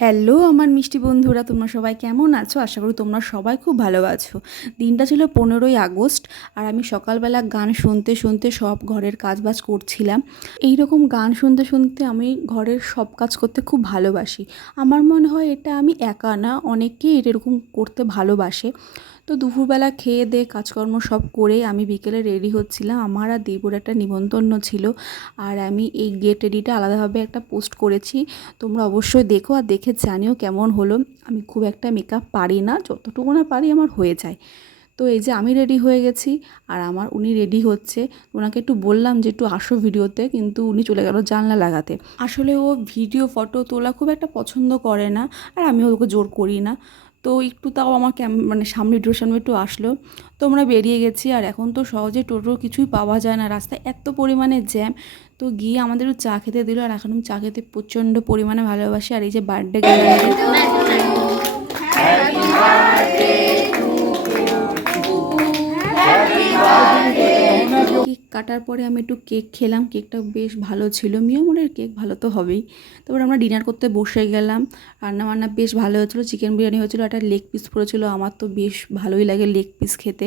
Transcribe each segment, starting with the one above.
Hello আমার মিষ্টি বন্ধুরা, তোমরা সবাই কেমন আছো? আশা করি তোমরা সবাই খুব ভালো আছো। দিনটা ছিল 15ই আগস্ট, আর আমি সকালবেলা গান শুনতে শুনতে সব ঘরের কাজবাজ করছিলাম। এই রকম গান শুনতে শুনতে আমি ঘরের সব কাজ করতে খুব ভালোবাসি। আমার মনে হয় এটা আমি একা না, অনেকেই এরকম করতে ভালোবাসে। তো দুপুরবেলা খেয়ে দিয়ে কাজকর্ম সব করে আমি বিকেলে রেডি হচ্ছিলাম। আমার আর দেবর একটা নিমন্ত্রণ ছিল, আর আমি এই গেট রেডিটা আলাদাভাবে একটা পোস্ট করেছি। তোমরা অবশ্যই দেখো আর দেখে জানিও কেমন হলো। আমি খুব একটা মেকআপ পারি না, যতটুকু না পারি আমার হয়ে যায়। তো এই যে আমি রেডি হয়ে গেছি, আর উনি রেডি হচ্ছে। ওনাকে একটু বললাম যে একটু আসো ভিডিওতে, কিন্তু উনি চলে গেল জানলা লাগাতে। আসলে ও ভিডিও ফটো তোলা খুব একটা পছন্দ করে না, আর আমিও ওকে জোর করি না। তো একটু তাও আমার সামনে ভিডিওর সামনে একটু আসলো। তো আমরা বেরিয়ে গেছি, আর এখন তো সহজে টোটো কিছুই পাওয়া যায় না, রাস্তায় এত পরিমাণে জ্যাম। তো গিয়ে আমাদেরও চা খেতে দিল, আর এখন আমি চা খেতে প্রচণ্ড পরিমাণে ভালোবাসি। আর এই যে বার্থডে গ্যালারি, কেক কাটার পরে আমি একটু কেক খেলাম। কেকটা বেশ ভালো ছিল, মিয়মনের কেক, ভালো তো হবেই। তারপর আমরা ডিনার করতে বসে গেলাম। রান্নাবান্না বেশ ভালো হয়েছিলো, চিকেন বিরিয়ানি হয়েছিলো, একটা লেগ পিস পড়েছিল। আমার তো বেশ ভালোই লাগে লেগ পিস খেতে।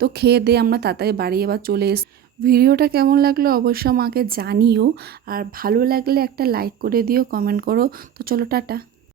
তো খেয়ে দিয়ে আমরা তাড়াতাড়ি বাড়ি এবার চলে এসেছি। ভিডিওটা কেমন লাগলো অবশ্যই আমাকে জানিও, আর ভালো লাগলে একটা লাইক করে দিও, কমেন্ট করো। তো চলো, টাটা।